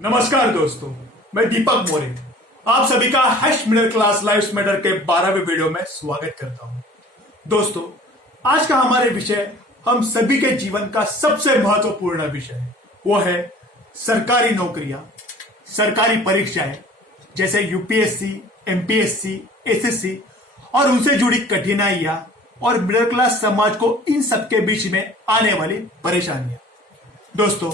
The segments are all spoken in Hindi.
नमस्कार दोस्तों, मैं दीपक मौर्य आप सभी का hash middle class lives matter के 12वें वीडियो में स्वागत करता हूं। दोस्तों, आज का हमारे विषय हम सभी के जीवन का सबसे महत्वपूर्ण विषय है। वो है सरकारी नौकरियां, सरकारी परीक्षाएं जैसे यूपीएससी, एमपीएससी, एसएससी और उनसे जुड़ी कठिनाइयां और मिडिल क्लास समाज को इन सबके बीच में आने वाली परेशानियां। दोस्तों,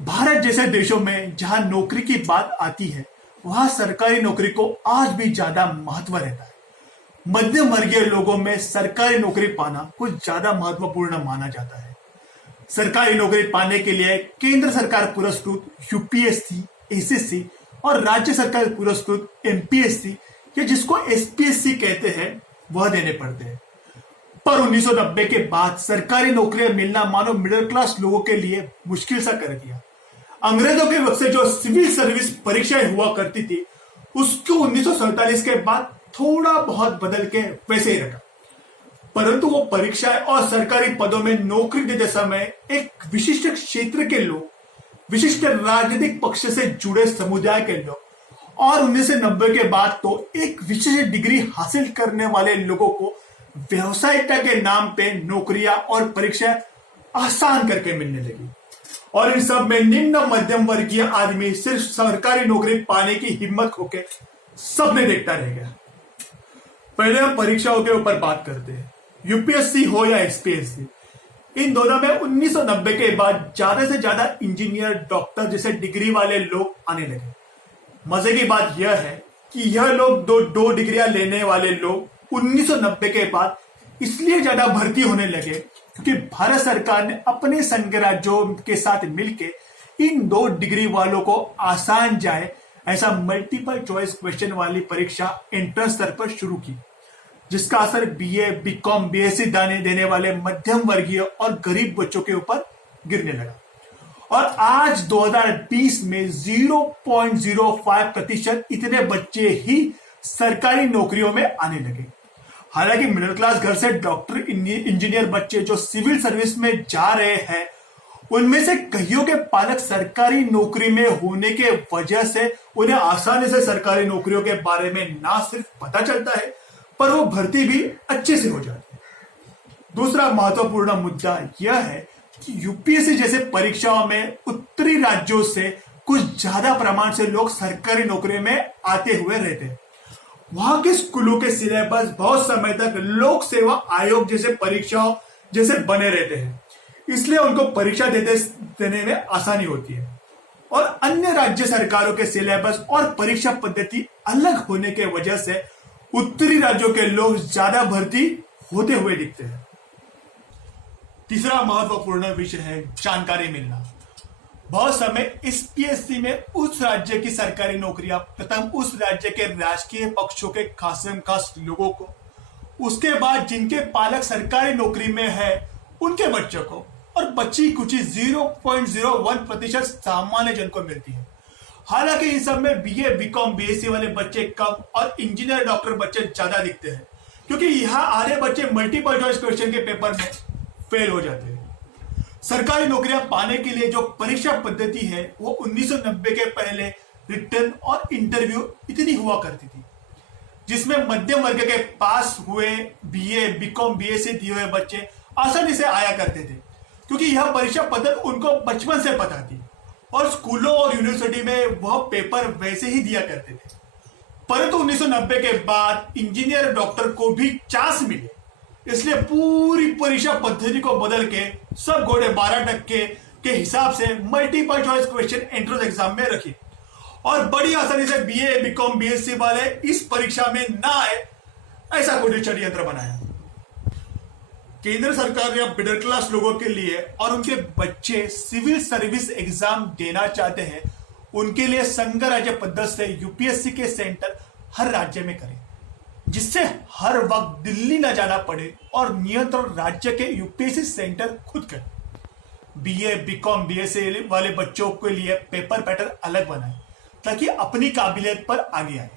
भारत जैसे देशों में जहां नौकरी की बात आती है वहां सरकारी नौकरी को आज भी ज्यादा महत्व रहता है। मध्यम वर्गीय लोगों में सरकारी नौकरी पाना कुछ ज्यादा महत्वपूर्ण माना जाता है। सरकारी नौकरी पाने के लिए केंद्र सरकार पुरस्कृत यूपीएससी, एसएससी और राज्य सरकार पुरस्कृत एमपीएससी या जिसको एसपीएससी कहते हैं वह देने पड़ते हैं। पर 1990 के बाद सरकारी नौकरियां मिलना मानो मिडिल क्लास लोगों के लिए मुश्किल सा कर दिया। अंग्रेजों के वक्त से जो सिविल सर्विस परीक्षाएं हुआ करती थी उसको 1947 के बाद थोड़ा बहुत बदल के वैसे ही रखा, परंतु वो परीक्षाएं और सरकारी पदों में नौकरी देते समय एक विशिष्ट क्षेत्र के लोग, विशिष्ट राजनीतिक पक्ष से जुड़े समुदाय के लोग और 1990 के बाद तो एक विशिष्ट डिग्री हासिल करने वाले लोगों को व्यवसायिकता के नाम पे नौकरियां और परीक्षाएं आसान करके मिलने लगी और इन सब में निम्न मध्यम वर्गीय आदमी सिर्फ सरकारी नौकरी पाने की हिम्मत खोके सबने देखता रह गया। पहले हम परीक्षाओं के ऊपर बात करते हैं। यूपीएससी हो या एसपीएससी, इन दोनों में 1990 के बाद ज्यादा से ज्यादा इंजीनियर, डॉक्टर जैसे डिग्री वाले लोग आने लगे। मजे की बात यह है कि यह लोग दो डिग्रियां लेने वाले लोग 1990 के बाद इसलिए ज्यादा भर्ती होने लगे क्योंकि भारत सरकार ने अपने संघ राज्यों के साथ मिलकर इन 2 डिग्री वालों को आसान जाए ऐसा मल्टीपल चॉइस क्वेश्चन वाली परीक्षा एंट्रेंस स्तर पर शुरू की, जिसका असर बीए, बीकॉम, बीएससी देने वाले मध्यम वर्गीय और गरीब बच्चों के ऊपर गिरने लगा और आज 2020 में 0.05% इतने बच्चे ही सरकारी नौकरियों में आने लगे। हालांकि मिडिल क्लास घर से डॉक्टर, इंजीनियर बच्चे जो सिविल सर्विस में जा रहे हैं उनमें से कईयों के पालक सरकारी नौकरी में होने के वजह से उन्हें आसानी से सरकारी नौकरियों के बारे में ना सिर्फ पता चलता है पर वो भर्ती भी अच्छे से हो जाती है। दूसरा महत्वपूर्ण मुद्दा यह है कि यूपीएससी जैसे परीक्षाओं में उत्तरी राज्यों से कुछ ज्यादा प्रमाण से लोग सरकारी नौकरी में आते हुए रहते हैं। वहां के स्कूलों के सिलेबस बहुत समय तक लोक सेवा आयोग जैसे परीक्षाओं जैसे बने रहते हैं, इसलिए उनको परीक्षा देने में आसानी होती है और अन्य राज्य सरकारों के सिलेबस और परीक्षा पद्धति अलग होने के वजह से उत्तरी राज्यों के लोग ज्यादा भर्ती होते हुए दिखते हैं। तीसरा महत्वपूर्ण विषय है जानकारी मिलना। बहुत समय इस पीएससी में उस राज्य की सरकारी नौकरियां प्रथम उस राज्य के राजकीय पक्षों के खास लोगों को, उसके बाद जिनके पालक सरकारी नौकरी में है उनके बच्चों को और बची कुछ 0.01% सामान्य जन को मिलती है। हालांकि इन सब में बीए, बीकॉम, बीएससी वाले बच्चे कम और इंजीनियर, डॉक्टर बच्चे ज्यादा दिखते हैं क्योंकि यहाँ आधे बच्चे मल्टीपल चॉइस क्वेश्चन के पेपर में फेल हो जाते हैं। सरकारी नौकरियां पाने के लिए जो परीक्षा पद्धति है वो 1990 के पहले रिटर्न और इंटरव्यू इतनी हुआ करती थी, जिसमें मध्यम वर्ग के पास हुए बीए, बीकॉम, बीएससी दिए हुए बच्चे आसानी से आया करते थे क्योंकि यह परीक्षा पद्धति उनको बचपन से पता थी और स्कूलों और यूनिवर्सिटी में वह पेपर वैसे ही दिया करते थे। परंतु 1990 के बाद इंजीनियर, डॉक्टर को भी चांस मिले, इसलिए पूरी परीक्षा पद्धति को बदल के सब घोड़े 12% के हिसाब से multiple choice question entrance exam में रखी और बड़ी आसानी से बीए, बीकॉम, बीएससी वाले इस परीक्षा में ना आए ऐसा कोई षड्यंत्र बनाया। केंद्र सरकार ने अब मिडिल क्लास लोगों के लिए और उनके बच्चे सिविल सर्विस एग्जाम देना चाहते हैं उनके लिए संघ राज्य पद्धति से यूपीएससी के सेंटर हर राज्य में करें, जिससे हर वक्त दिल्ली न जाना पड़े और नियंत्रण राज्य के यूपीएससी सेंटर खुद करें। बीए, बीकॉम, बीएससी वाले बच्चों के लिए पेपर पैटर्न अलग बनाए ताकि अपनी काबिलियत पर आगे आए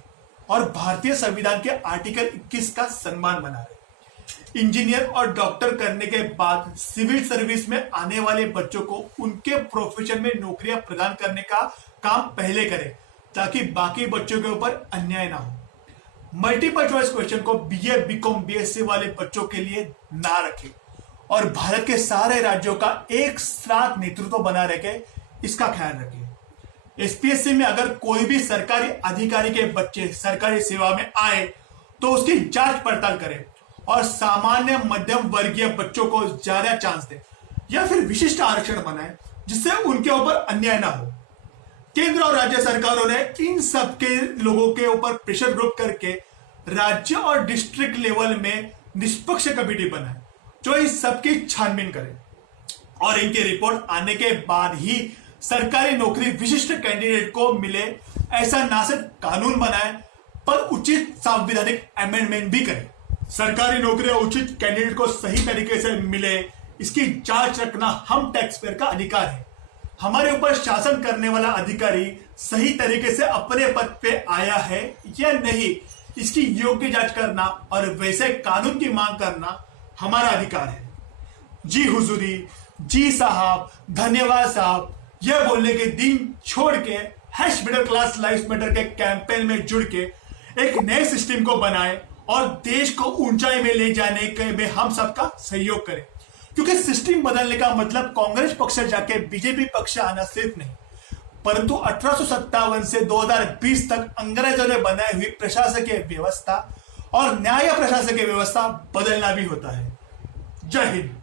और भारतीय संविधान के आर्टिकल 21 का सम्मान बना रहे। इंजीनियर और डॉक्टर करने के बाद सिविल सर्विस में आने वाले बच्चों को उनके प्रोफेशन में नौकरियां प्रदान करने का काम पहले करे ताकि बाकी बच्चों के ऊपर अन्याय ना हो। मल्टीपल चॉइस क्वेश्चन को बीए, बीकॉम, बीएससी वाले बच्चों के लिए ना रखे और भारत के सारे राज्यों का एक साथ नेतृत्व बना रखे, इसका ख्याल रखिए। एसपीएससी में अगर कोई भी सरकारी अधिकारी के बच्चे सरकारी सेवा में आए तो उसकी जांच पड़ताल करें और सामान्य मध्यम वर्गीय बच्चों को ज्यादा चांस दे या फिर विशिष्ट आरक्षण बनाए जिससे उनके ऊपर अन्याय ना हो। केंद्र और राज्य सरकारों ने इन सब के लोगों के ऊपर प्रेशर ग्रुप करके राज्य और डिस्ट्रिक्ट लेवल में निष्पक्ष कमेटी बनाए जो इस सब की छानबीन करे और इनकी रिपोर्ट आने के बाद ही सरकारी नौकरी विशिष्ट कैंडिडेट को मिले, ऐसा ना सिर्फ कानून बनाए पर उचित संवैधानिक अमेंडमेंट भी करे। सरकारी नौकरी उचित कैंडिडेट को सही तरीके से मिले, इसकी जांच रखना हम टैक्स पेयर का अधिकार है। हमारे ऊपर शासन करने वाला अधिकारी सही तरीके से अपने पद पे आया है या नहीं, इसकी योग्य जांच करना और वैसे कानून की मांग करना हमारा अधिकार है। जी हुजूरी, जी साहब, धन्यवाद साहब, यह बोलने के दिन छोड़ के मिडिल क्लास लाइफ मैटर के कैंपेन में जुड़ के एक नए सिस्टम को बनाए और देश को ऊंचाई में ले जाने के में हम सबका सहयोग करें, क्योंकि सिस्टम बदलने का मतलब कांग्रेस पक्ष से जाके बीजेपी पक्ष आना सिर्फ नहीं, परंतु 1857 से 2020 तक अंग्रेजों ने बनाई हुई प्रशासकीय व्यवस्था और न्याय प्रशासकीय व्यवस्था बदलना भी होता है। जय हिंद।